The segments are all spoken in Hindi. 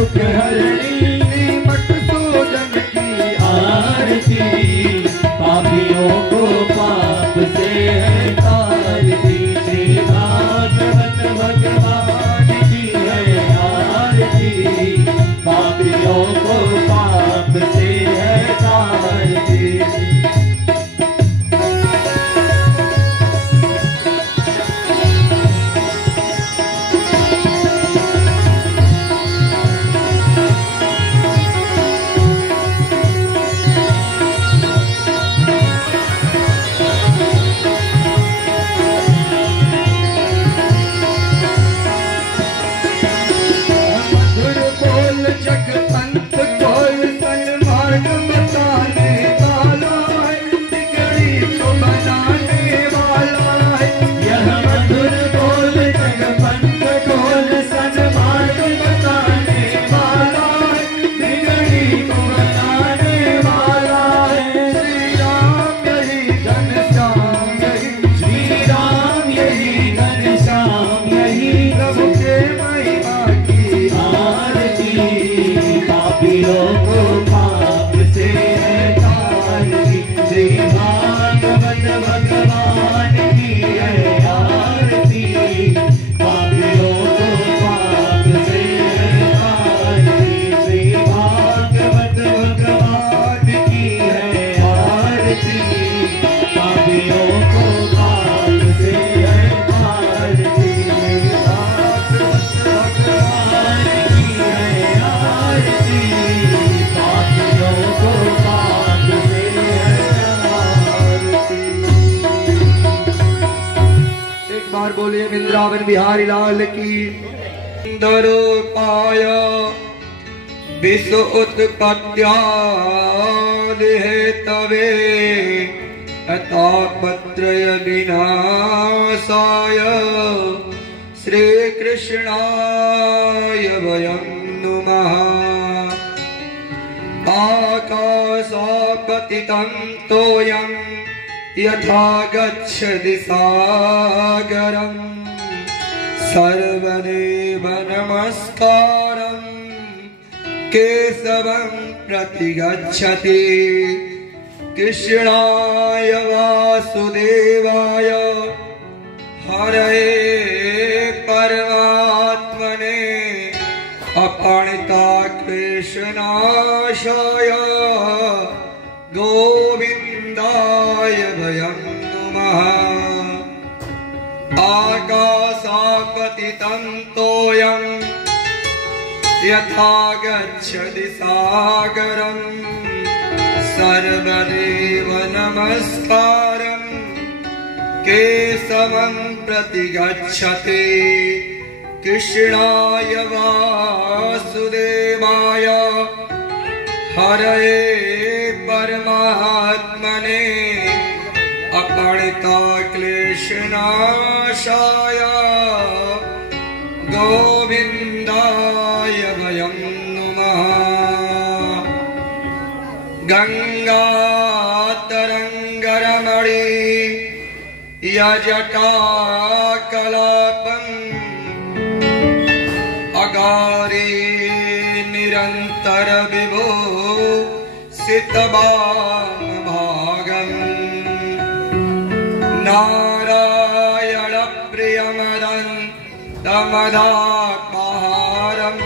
दुख हरणी मधुसूदन की आरती, पापियों को पाप से है तारती। श्री भागवत भगवान की है आरती, पापियों को पाप से है तारती। बोलिए वृंदावन बिहारी लाल की। पाय विश्व उत्पत्त्यादि हेतवे तापत्रय विनाशाय श्री कृष्णाय वयं नुमः। आकाशापतितं तोयं यथा गच्छति सागरं, सर्वदेव नमस्कारं केशवं प्रति गच्छति। कृष्णाय वासुदेवाय हरये परमात्मने अपणिता कृष्णाशाय गोविन्दाय वयं नुमः। आकाशापतितं तोयं यथा गच्छति सागरं, सर्वदेव नमस्कारं केशवं प्रति गच्छति। कृष्णाय वासुदेवाय हरये परमात्मने अपणिता क्लेशनाशाय गोविन्दाय वयं नुमः। गंगा तरंगरमणि यजटाकलापं, अगारे निरंतर विभो सितवामभागं, नारायण प्रियमदन्तमदात्माहारं,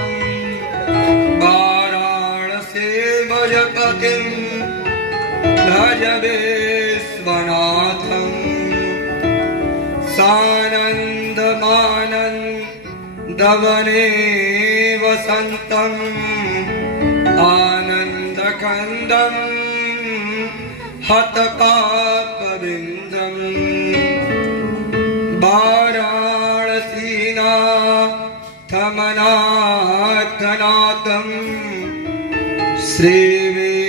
वाराणसी भजपतिं भज विश्वनाथं। सानन्दमानन्दवने वसन्तम् आनन्दकन्दं हतपापविन्दं, वाराणसीनाथमनाथनाथं श्रीविश्वनाथं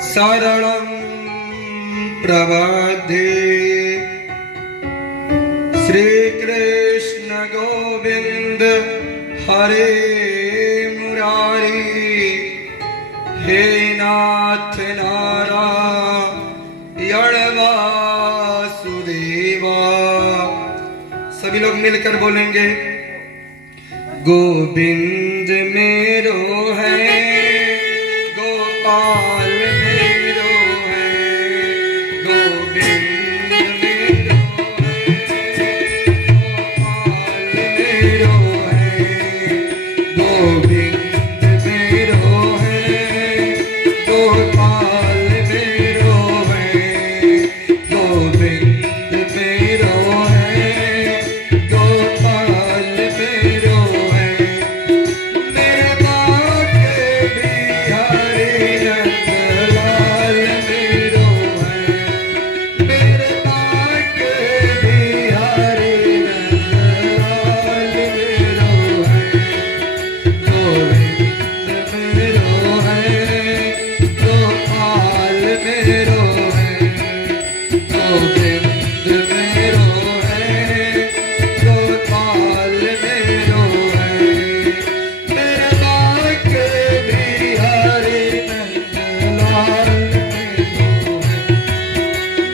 शरणं प्रपद्ये। श्रीकृष्ण गोविंद हरे मुरारी, हे नाथ नारायण वासुदेवा। सभी लोग मिलकर बोलेंगे। गोविंद मेरो है, गोपाल मेरो है, गोविंद मेरो है, गोपाल मेरो है, गोविंद मेरो है, गोपाल मेरो है, गोविंद मेरो है, गोपाल मेरो है, मेरे बाके बिहारी नंदलाल मेरो है, मेरे बाके बिहारी नंदलाल मेरो है, गोविंद मेरो है, गोपाल मेरो है, गोविंद मेरो है, गोपाल मेरो है, मेरे बाके बिहारी नंदलाल मेरो है,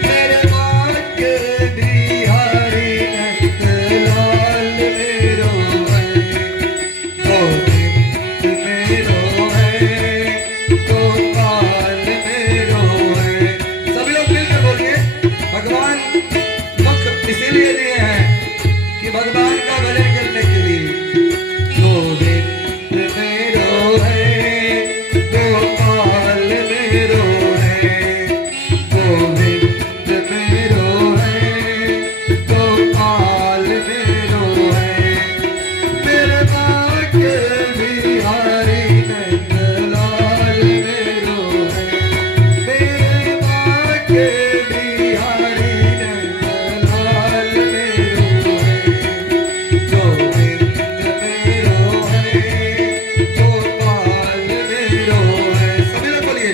मेरे बाके बिहारी नंदलाल मेरो है, गोविंद मेरो है, गोपाल मेरो है। सभी लोग मिलकर बोलिए, भगवान मुख इसीलिए दिए हैं कि भगवान का भजन करने के लिए। गोविंद मेरो है, गोपाल मेरो है, गोविंद मेरो है, गोपाल मेरो है, मेरे बाके बिहारी नंदलाल मेरो है, मेरे बाके बिहारी नंदलाल मेरो है, गोविंद मेरो है, गोपाल मेरो है। सभी लोग बोलिए,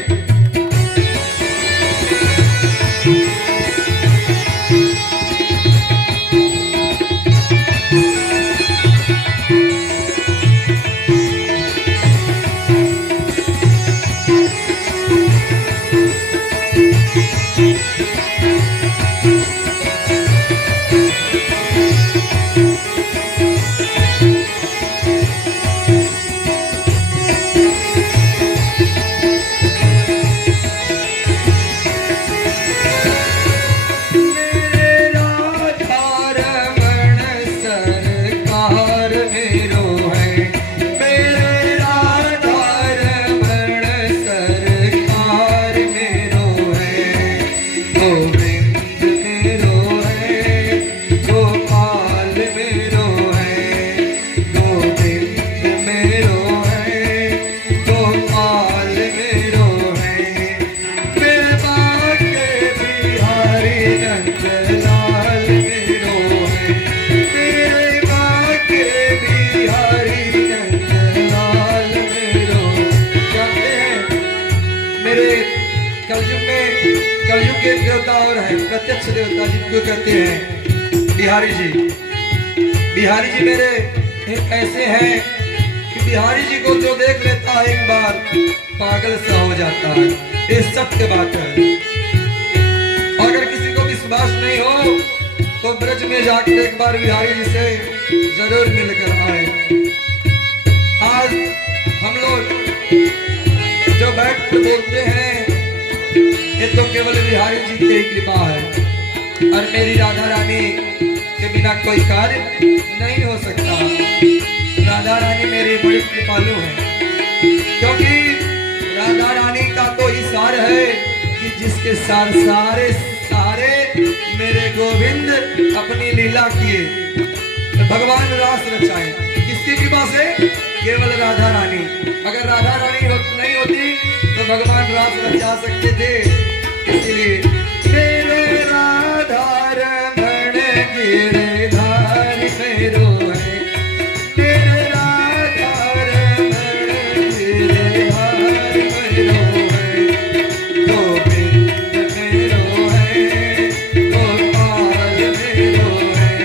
मेरे राधा रमण सरकार मेरो है, मेरे राधा रमण सरकार मेरो है, गोविंद मेरो है, गोपाल मेरो है, गोविंद मेरो है, गोपाल मेरो है, मेरे बाके बिहारी नंदलाल मेरो है, मेरे बाके बिहारी नंदलाल मेरो। जानते हैं मेरे कलयुग के एक देवता और है, प्रत्यक्ष देवता जिनको कहते हैं बिहारी जी। बिहारी जी मेरे एक ऐसे हैं कि बिहारी जी को जो देख लेता है एक बार पागल सा हो जाता है। ये सत्य बात है। अगर किसी को विश्वास नहीं हो तो ब्रज में जाकर एक बार बिहारी जी से जरूर मिलकर आए। आज हम लोग जो बैठ कर बोलते हैं ये तो केवल बिहारी जी की ही कृपा है, और मेरी राधा रानी के बिना कोई कार्य नहीं हो सकता। राधा रानी मेरी बड़ी कृपालु है, क्योंकि राधा रानी का तो ही सार है कि जिसके सार सारे सारे मेरे गोविंद अपनी लीला किए, भगवान रास रचाए। किसकी कृपा से? केवल राधा रानी। अगर राधा रानी नहीं होती तो भगवान रास रचा सकते थे। इसीलिए मेरे राधा रमण गिरधार मेरो है, मेरे राधा रमण गिरधार मेरो है, गोविंद मेरो है, गोपाल मेरो है,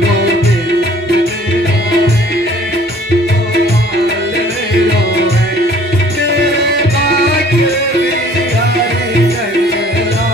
गोविंद मेरो है, गोपाल मेरो है, मेरे बाके बिहारी नंदलाल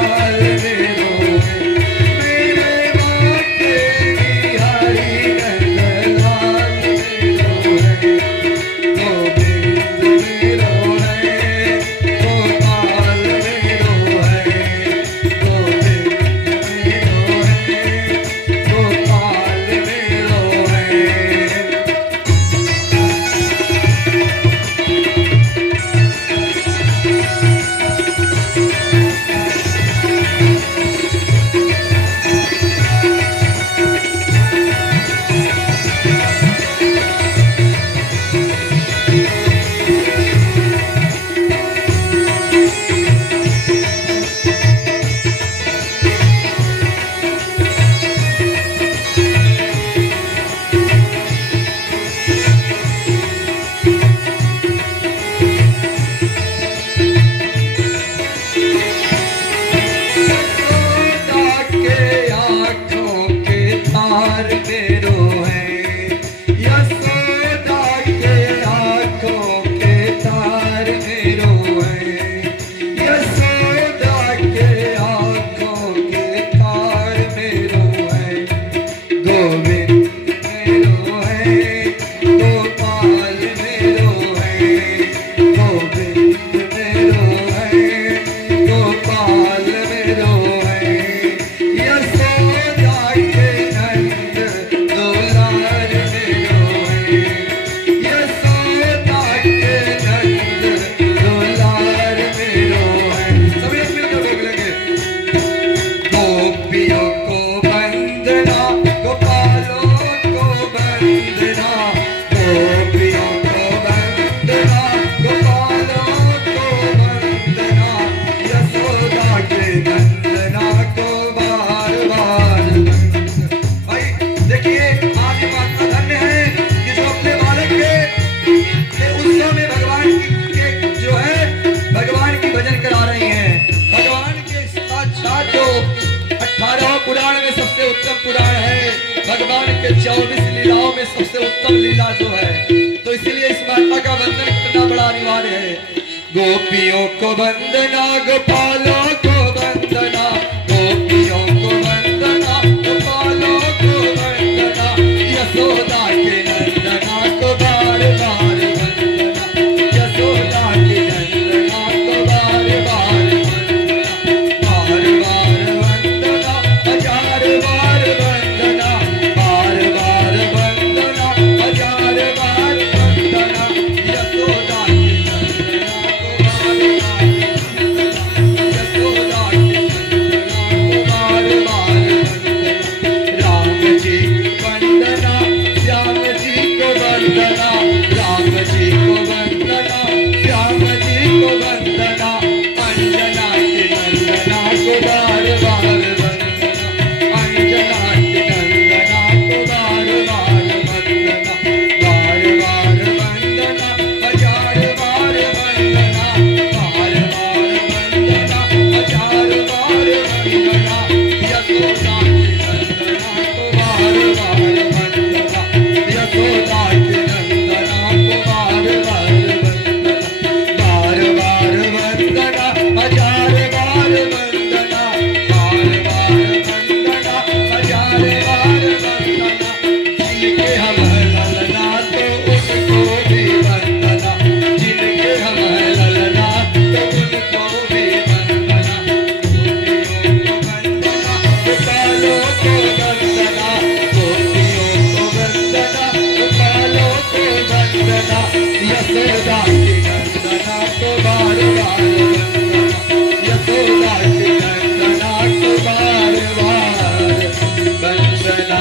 18 पुराण में सबसे उत्तम पुराण है, भगवान के 24 लीलाओं में सबसे उत्तम लीला जो है, तो इसीलिए इस माता का वंदन करना बड़ा अनिवार्य है। गोपियों को वंदना, गोपालों को वंदना, गोपियों को वंदना, गोपालों को वंदना, यशोदा के नंदना को बार बार वंदना, यशोदा के नंदना को बार बार वंदना, बार बार वंदना, हजार बार वंदना, बार बार वंदना, हजार बार वंदना, यशोदा के नंदना को बार बार वंदना, यशोदा के नंदना को बार बार वंदना। राम जी वंदना, श्याम जी को वंदना, राम जी को वंदना, श्याम जी को वंदना, अंजना के नंदना को बार बार वंदना, अंजना के नंदना को बार बार वंदना, बार बार वंदना, हजार बार वंदना, बार बार वंदना, हजार बार वंदना, यशोदा के नंदना को बार बार वंदना, यशोदा के नंदना को बार बार वंदना, बार बार वंदना, हजार बार वंदना, बार बार वंदना, हजार बार वंदना, जिनके हम ललना तो उनको भी वंदना, जिनके हम ललना तो उनको भी वंदना, गोपियों को वंदना, गोपालों को वंदना, गोपियों को वंदना, गोपालों को वंदना, यशोदा के नंदना को बार बार वंदना, यशोदा के नंदना को बार बार वंदना।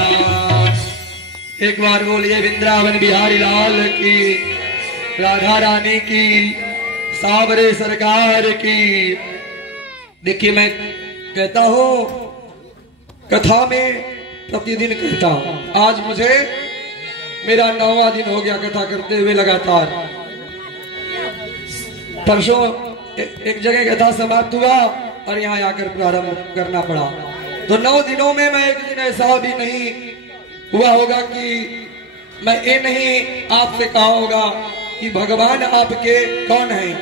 एक बार बोलिए वृंदावन बिहारी लाल की, राधा रानी की, सावरे सरकार की। देखिए मैं कहता हूँ कथा में प्रतिदिन कहता हूँ, आज मुझे मेरा 9वां दिन हो गया कथा करते हुए लगातार। परसों एक जगह कथा समाप्त हुआ और यहाँ आकर प्रारंभ करना पड़ा, तो 9 दिनों में मैं एक दिन ऐसा भी नहीं हुआ होगा कि मैं ये नहीं आपसे कहा होगा कि भगवान आपके कौन हैं।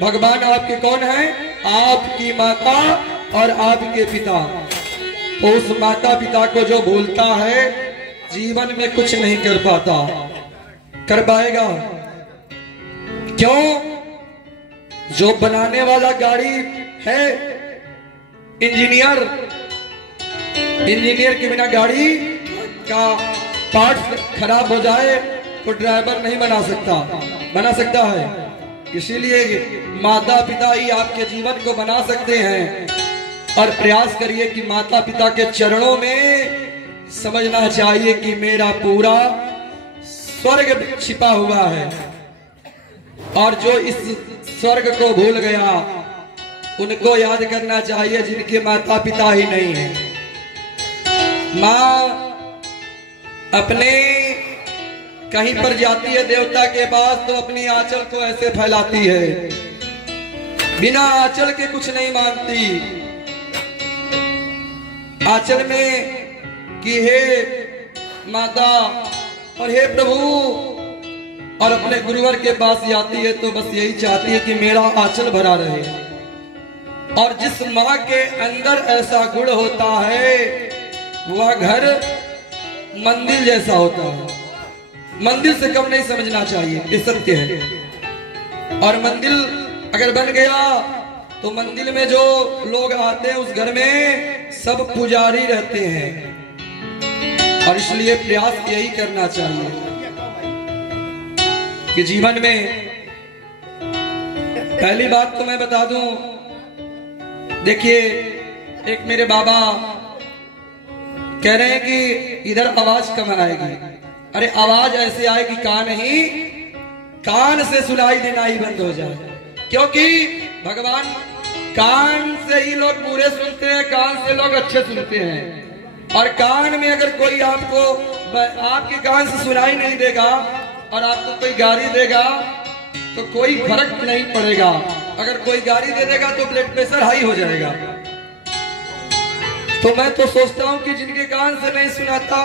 भगवान आपके कौन हैं? आपकी माता और आपके पिता। तो उस माता पिता को जो भूलता है जीवन में कुछ नहीं कर पाता, कर पाएगा क्यों? जो बनाने वाला गाड़ी है इंजीनियर, इंजीनियर के बिना गाड़ी का पार्ट खराब हो जाए तो ड्राइवर नहीं बना सकता, बना सकता है। इसीलिए माता पिता ही आपके जीवन को बना सकते हैं। और प्रयास करिए कि माता पिता के चरणों में समझना चाहिए कि मेरा पूरा स्वर्ग छिपा हुआ है। और जो इस स्वर्ग को भूल गया उनको याद करना चाहिए जिनके माता पिता ही नहीं है। माँ अपने कहीं पर जाती है देवता के पास तो अपनी आंचल को ऐसे फैलाती है, बिना आंचल के कुछ नहीं मांगती। आंचल में कि हे माता और हे प्रभु, और अपने गुरुवर के पास जाती है तो बस यही चाहती है कि मेरा आंचल भरा रहे। और जिस माँ के अंदर ऐसा गुण होता है वह घर मंदिर जैसा होता है। मंदिर से कम नहीं समझना चाहिए, ये सत्य है। और मंदिर अगर बन गया तो मंदिर में जो लोग आते हैं उस घर में सब पुजारी रहते हैं। और इसलिए प्रयास यही करना चाहिए कि जीवन में पहली बात तो मैं बता दूं, देखिए एक मेरे बाबा कह रहे हैं कि इधर आवाज कम आएगी। अरे आवाज ऐसे आएगी कान से सुनाई देना ही बंद हो जाए, क्योंकि भगवान कान से ही लोग बुरे सुनते हैं, कान से लोग अच्छे सुनते हैं। और कान में अगर कोई आपको आपके कान से सुनाई नहीं देगा और आपको कोई गाली देगा तो कोई फर्क नहीं पड़ेगा। अगर कोई गाली दे देगा तो ब्लड प्रेशर हाई हो जाएगा। तो मैं तो सोचता हूं कि जिनके कान से नहीं सुनाता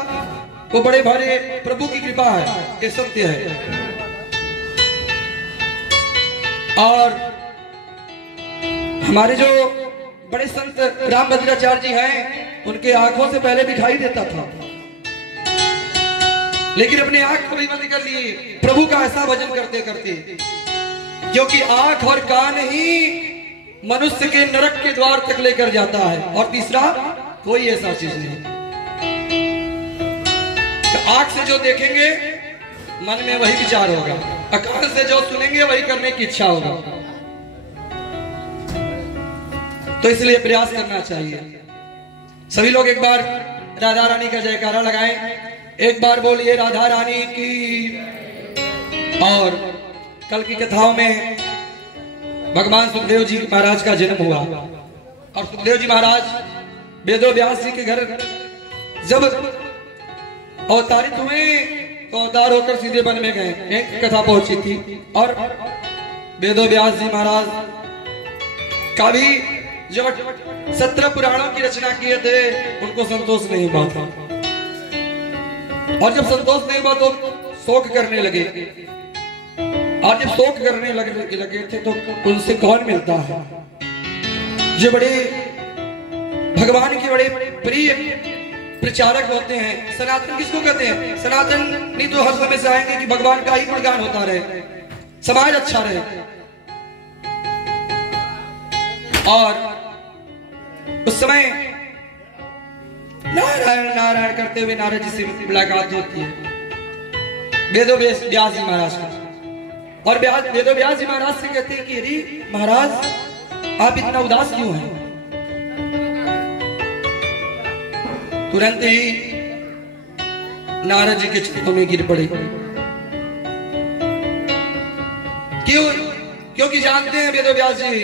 वो बड़े भारी प्रभु की कृपा है, ये सत्य है। और हमारे जो बड़े संत रामभद्राचार्य जी हैं, उनके आंखों से पहले दिखाई देता था, लेकिन अपने आंख को भी बंद कर लिए प्रभु का ऐसा भजन करते करते, क्योंकि आंख और कान ही मनुष्य के नरक के द्वार तक लेकर जाता है, और तीसरा कोई ऐसा चीज नहीं। तो आंख से जो देखेंगे मन में वही विचार होगा, कान से जो सुनेंगे वही करने की इच्छा होगा। तो इसलिए प्रयास करना चाहिए। सभी लोग एक बार राधा रानी का जयकारा लगाएं, एक बार बोलिए राधा रानी की। और कल की कथाओं में भगवान सुखदेव जी महाराज का जन्म हुआ, और सुखदेव जी महाराज वेदव्यास जी के घर जब अवतारित हुए तो अवतार होकर सीधे वन में गए। एक कथा पहुंची थी, और वेदव्यास जी महाराज का भी जो 17 पुराणों की रचना किए थे उनको संतोष नहीं हुआ था, और जब संतोष नहीं हुआ तो शोक करने लगे, और जब शोक करने लगे थे तो उनसे कौन मिलता है जो बड़े भगवान के बड़े प्रिय प्रचारक होते हैं। सनातन किसको कहते हैं? सनातन नहीं तो हर समय से आएंगे कि भगवान का ही गुणगान होता रहे, समाज अच्छा रहे। और उस समय नारायण नारायण करते हुए नारद जी से मुलाकात होती है वेदव्यास जी महाराज का, और वेदव्यास जी महाराज से कहते हैं कि अरे महाराज आप इतना उदास क्यों हैं? तुरंत ही नारद जी के चरणों में गिर पड़े। क्यों? क्योंकि जानते हैं वेदव्यास जी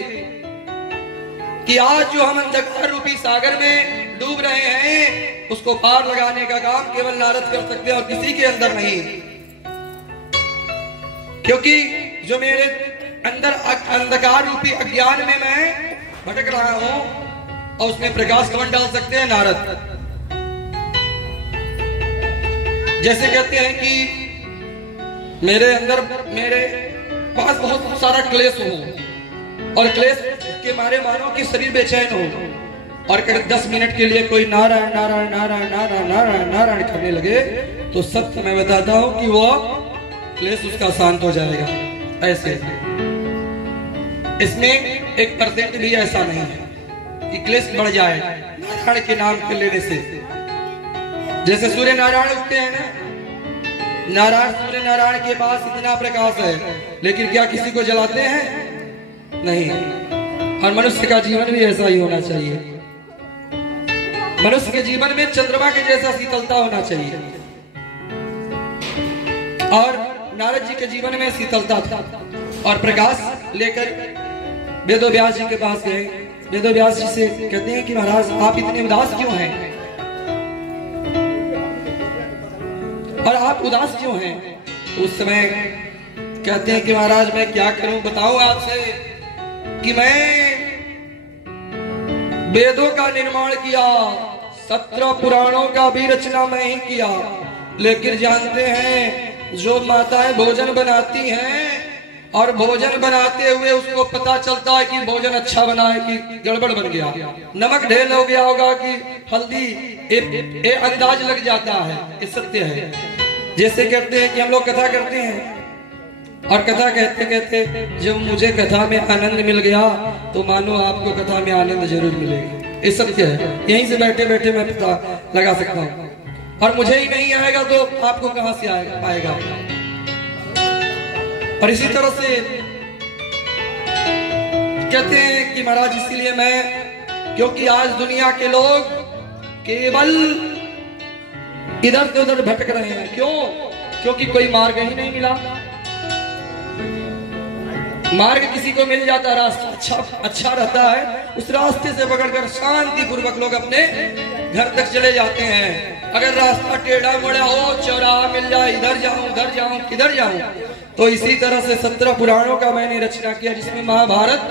कि आज जो हम अंधकार रूपी सागर में डूब रहे हैं उसको पार लगाने का काम केवल नारद कर सकते हैं और किसी के अंदर नहीं। क्योंकि जो मेरे अंदर अंधकार रूपी अज्ञान में मैं भटक रहा हूं, और उसमें प्रकाश कौन डाल सकते हैं? नारद। जैसे कहते हैं कि मेरे अंदर मेरे पास बहुत सारा क्लेश हो, और क्लेश के मारे मानो कि शरीर बेचैन हो, और अगर 10 मिनट के लिए कोई नारायण नारायण नारायण नारायण नारायण नारायण करने लगे तो सत्य मैं बताता हूं कि वो क्लेश उसका शांत हो जाएगा। ऐसे इसमें 1% भी ऐसा नहीं है कि क्लेश बढ़ जाए नारायण के नाम के लेने से। जैसे सूर्य नारायण उठते हैं ना, नारायण सूर्य नारायण के पास इतना प्रकाश है, लेकिन क्या किसी को जलाते हैं? नहीं। और मनुष्य का जीवन भी ऐसा ही होना चाहिए। मनुष्य के जीवन में चंद्रमा के जैसा शीतलता होना चाहिए, और नारद जी के जीवन में शीतलता था, और प्रकाश लेकर वेदव्यास जी के पास गए। वेदव्यास जी से कहते हैं कि महाराज आप इतने उदास क्यों हैं, और आप उदास क्यों हैं? उस समय कहते हैं कि महाराज मैं क्या करूं, बताऊं आपसे कि मैं वेदों का निर्माण किया, 17 पुराणों का भी रचना मैं ही किया, लेकिन जानते हैं जो माताएं भोजन बनाती हैं और भोजन बनाते हुए उसको पता चलता है कि भोजन अच्छा बना है कि गड़बड़ बन गया, नमक ढेर हो गया होगा कि हल्दी, ये अंदाज लग जाता है। ये सत्य है। जैसे कहते हैं कि हम लोग कथा करते हैं, और कथा कहते कहते जब मुझे कथा में आनंद मिल गया तो मानो आपको कथा में आनंद जरूर मिलेगा। ये सत्य है। यहीं से बैठे बैठे मैं पता लगा सकता हूँ, और मुझे ही नहीं आएगा तो आपको कहां से आएगा? और इसी तरह से कहते हैं कि महाराज इसीलिए मैं, क्योंकि आज दुनिया के लोग केवल इधर से उधर भटक रहे हैं। क्यों? क्योंकि कोई मार्ग ही नहीं मिला। मार्ग किसी को मिल जाता, रास्ता अच्छा रहता है, उस रास्ते से पकड़कर शांति पूर्वक लोग अपने घर तक चले जाते हैं। अगर रास्ता टेढ़ा मोड़ा हो, चौराहा मिल जाए, इधर जाऊं किधर जाऊं। तो इसी तरह से 17 पुराणों का मैंने रचना किया, जिसमें महाभारत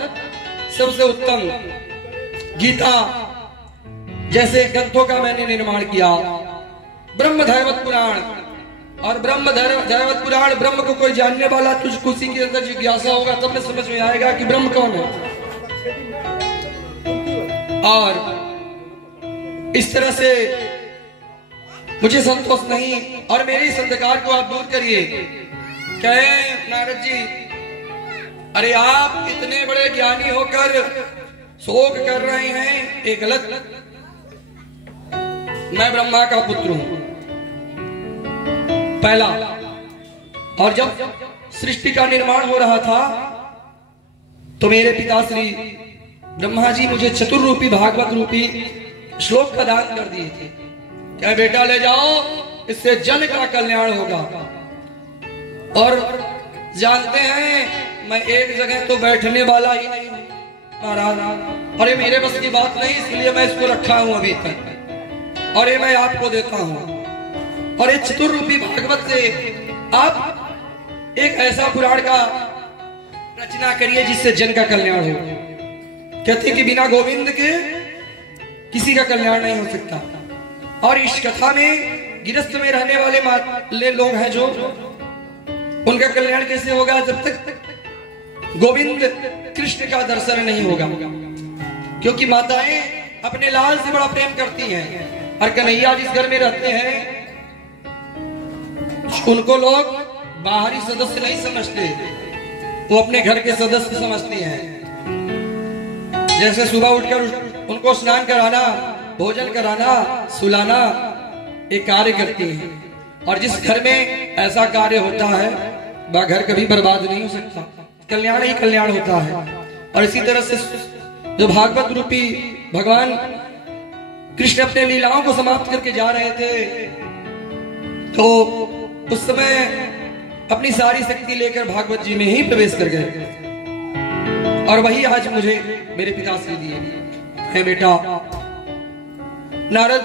सबसे उत्तम, गीता जैसे ग्रंथों का मैंने निर्माण किया, ब्रह्म दैवत पुराण। और ब्रह्म दैवत पुराण, ब्रह्म को कोई जानने वाला तुझको उसी के अंदर जिज्ञासा होगा, तब में समझ में आएगा कि ब्रह्म कौन है। और इस तरह से मुझे संतोष नहीं, और मेरे इस अंधकार को आप दूर करिए। कहे नारद जी, अरे आप इतने बड़े ज्ञानी होकर शोक कर रहे हैं, ये गलत। मैं ब्रह्मा का पुत्र हूं, पहला। और जब सृष्टि का निर्माण हो रहा था तो मेरे पिता श्री ब्रह्मा जी मुझे चतुर्रूपी भागवत रूपी श्लोक का दान कर दिए थे। क्या बेटा ले जाओ, इससे जन का कल्याण होगा। और जानते हैं मैं एक जगह तो बैठने वाला ही नहीं हूं महाराज, और ये मेरे बस की बात नहीं, इसलिए मैं इसको रखा हूं अभी तक, और ये मैं आपको देता हूं। और ये चतुर्रूपी भागवत से आप एक ऐसा पुराण का रचना करिए जिससे जन का कल्याण हो। कहते कि बिना गोविंद के किसी का कल्याण नहीं हो सकता। और इस कथा में गिरस्थ में रहने वाले लोग हैं जो, उनका कल्याण कैसे होगा जब तक गोविंद कृष्ण का दर्शन नहीं होगा। क्योंकि माताएं अपने लाल से बड़ा प्रेम करती हैं, और कन्हैया जिस घर में रहते हैं उनको लोग बाहरी सदस्य नहीं समझते, वो अपने घर के सदस्य समझते हैं। जैसे सुबह उठकर उनको स्नान कराना, भोजन कराना, सुलाना एक कार्य करती है। और जिस घर में ऐसा कार्य होता है वह घर कभी बर्बाद नहीं हो सकता, कल्याण ही कल्याण होता है। और इसी तरह से जो भागवत रूपी भगवान कृष्ण अपने लीलाओं को समाप्त करके जा रहे थे, तो उस समय अपनी सारी शक्ति लेकर भागवत जी में ही प्रवेश कर गए, और वही आज मुझे मेरे पिताश्री दिए है। बेटा नारद,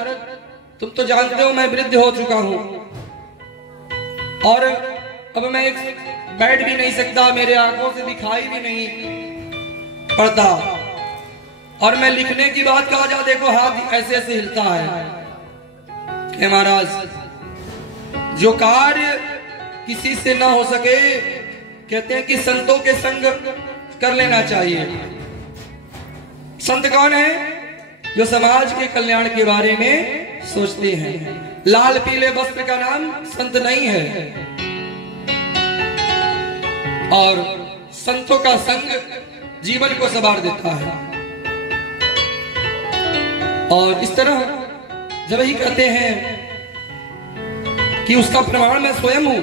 तुम तो जानते हो मैं वृद्ध हो चुका हूं, और अब मैं बैठ भी नहीं सकता, मेरे आंखों से दिखाई भी नहीं पड़ता, और मैं लिखने की बात कहा जा, देखो हाथ ऐसे ऐसे हिलता है। महाराज, जो कार्य किसी से ना हो सके, कहते हैं कि संतों के संग कर लेना चाहिए। संत कौन है? जो समाज के कल्याण के बारे में सोचते हैं। लाल पीले वस्त्र का नाम संत नहीं है। और संतों का संग जीवन को संवार देता है। और इस तरह जब ही कहते हैं कि उसका प्रमाण मैं स्वयं हूं।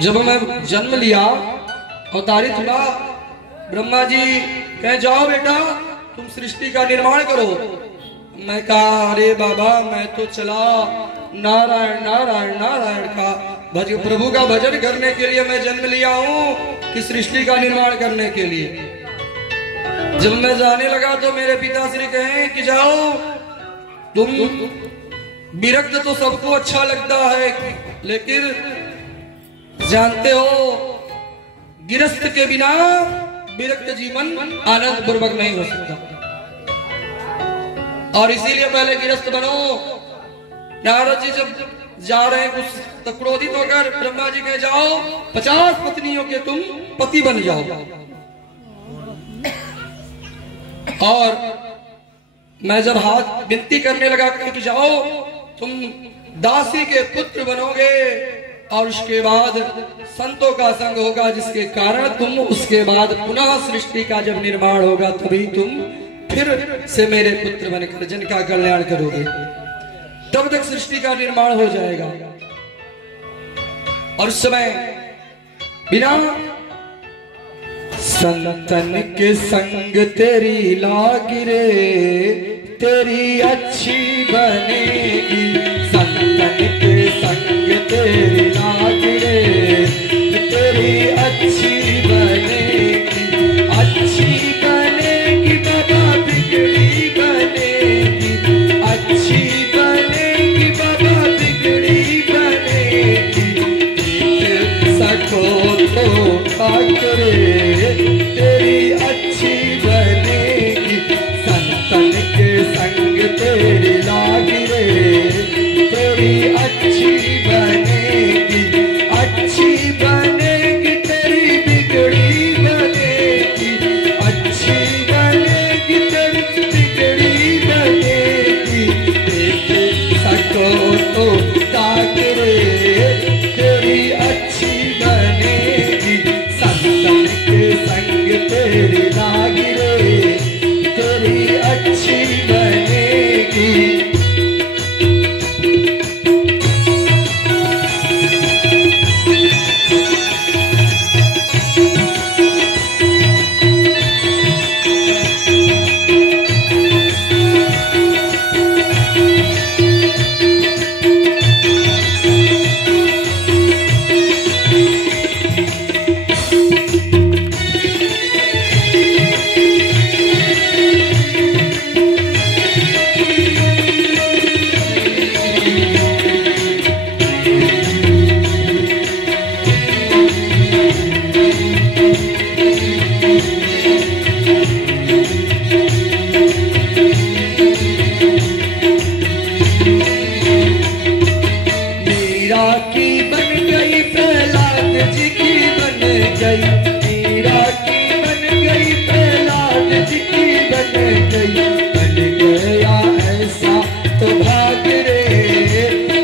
जब मैं जन्म लिया, अवतारित हुआ, ब्रह्मा जी कहे जाओ बेटा तुम सृष्टि का निर्माण करो। मैं कहा अरे बाबा मैं तो चला नारायण नारायण नारायण का भज, प्रभु का भजन करने के लिए मैं जन्म लिया हूं कि सृष्टि का निर्माण करने के लिए। जब मैं जाने लगा तो मेरे पिताश्री कहे कि जाओ तुम, विरक्त तो सबको अच्छा लगता है, लेकिन जानते हो गिरस्थ के बिना विरक्त जीवन आनंद पूर्वक नहीं हो सकता। और इसीलिए पहले गिरस्थ बनो। नारद जी जब जा रहे हैं कुछ तो क्रोधित होकर ब्रह्मा जी कहे जाओ 50 पत्नियों के तुम पति बन जाओ। और मैं जब हाथ विनती करने लगा कि जाओ तुम दासी के पुत्र बनोगे, और उसके बाद संतों का संग होगा, जिसके कारण तुम उसके बाद पुनः सृष्टि का जब निर्माण होगा तभी तुम फिर से मेरे पुत्र बनकर जन का कल्याण करोगे, तब तक सृष्टि का निर्माण हो जाएगा। और उस समय बिना संतन के संग तेरी लागिरे तेरी अच्छी बनेगी, संतन के संग तेरी लागिरे तेरी अच्छी बनेगी, अच्छी बनेगी बाबा बिगड़ी बनेगी, अच्छी बनेगी बाबा बिगड़ी बनेगी, सको तो ठाकरे तेरी अच्छी बनेगी, संतन के संग तेरी लागी रे, तेरी अच्छी बनेगी, अच्छी बनेगी, तेरी बिगड़ी बनेगी, अच्छी बनेगी, तेरी बिगड़ी बनेगी। देख सको तो ताक रे, तेरी अच्छी बनेगी, संतन के संग तेरी लागी रे, तेरी अच्छी बनेगी। मीरा की बन गई, प्रहलाद जी की बन गई, मीरा की बन गई, प्रहलाद जी की बन गई। बन गया ऐसा तो भाग रे,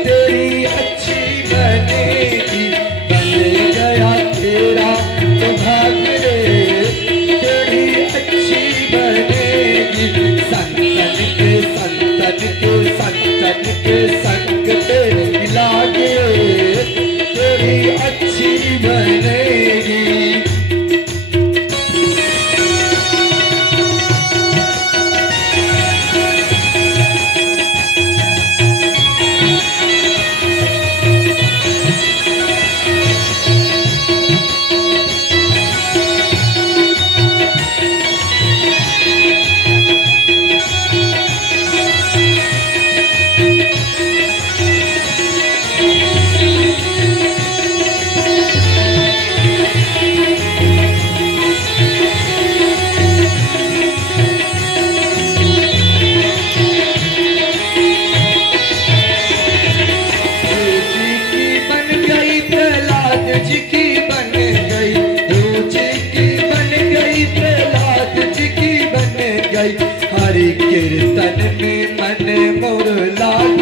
तेरी अच्छी बनेगी, बन गया तेरा तो भाग रे, तेरी अच्छी बनेगी। संतन के संतन के संतन के संग तेरी लागे, तेरी अच्छी बनेगी। जी की बन गई, जी की बन गई, प्रहलाद जी की बन गई। हरि कीर्तन में मन मोर लाग